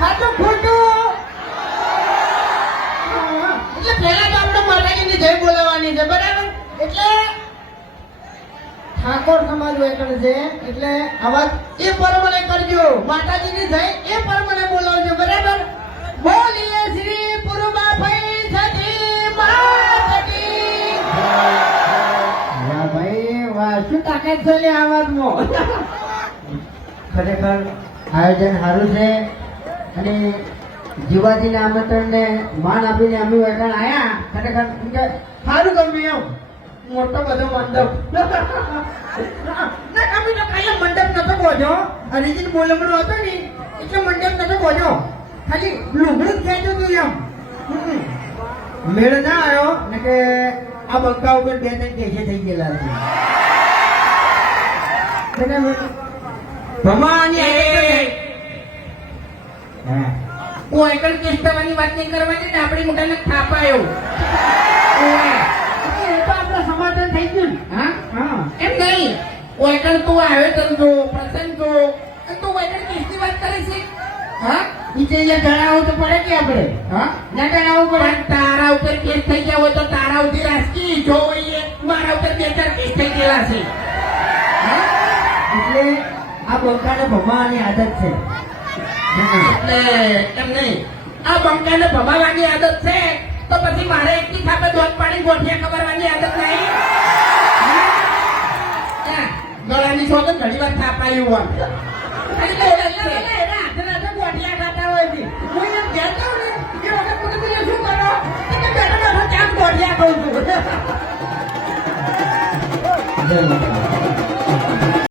સાચું ખોટું એટલે પહેલા તો આપણે માતાજીની જય બોલાવવાની છે બરાબર એટલે ઠાકોર સમાજ વેકણ છે એટલે આવા એ પરમને કરજો માતાજીની જય એ પરમને બોલાવજો બરાબર બોલીએ શ્રી પુરુબા ભાઈ સતી માતકી વાહ ભાઈ વાહ શું તાકાત છે લે આવાજમાં ખરેખર આયોજન સારું છે અને જીવાજીના આમંત્રણને માન આપીને અમે વેકણ આયા ખરેખર સારું ગમ્યું એમ મોટો બધો મંડપ ના અમે તો કાંઈ મંડપ નતો બોજો હરિજીન બોલમણો હતો ને એટલે મંડપ નતો બોજો ખાલી લુગડું જ ખેંચ્યું તું એમ મેળ ના આવ્યો ને કે આ બંકા ઉપર 2-3 કેસે થઈ ગયેલા છે ભમાની હું એકલ કેસ થવાની વાત નહીં કરવાની ને આપણી મોટાને થાપાયો સમાધાન થઈ ગયું હા હા એમ નહીં ઓયકણ તું આવ્યો તંતો પ્રસંગ તો અને તું ઓયકણ કેસની વાત કરે છે હા નીચે જણાવવું તો પડે કે આપણે હા ના જણાવવું પડે પણ તારા ઉપર કેસ થઈ ગયા હોય તો તારા ઉધી રાજકી જો હોય મારા ઉપર 2-4 કેસ થઈ ગયેલા છે એટલે આ બંકાને ભમાવાની આદત છે એટલે એમ નહીં આ બંકાને ભમાવાની આદત છે તો પછી મારે એકની ખાપે દોધ પાણી ગોઠિયા ખબરવાની આદત નહીં ગળાની છો તો ઘણી વાર થાપાયું હોય ગોઠિયા ખાતા હોય છે હું એમ કહેતો ને એ વખત મને પેલો શું કરો કે બેઠા બેઠા ક્યાં ગોઠિયા ખાઉં છું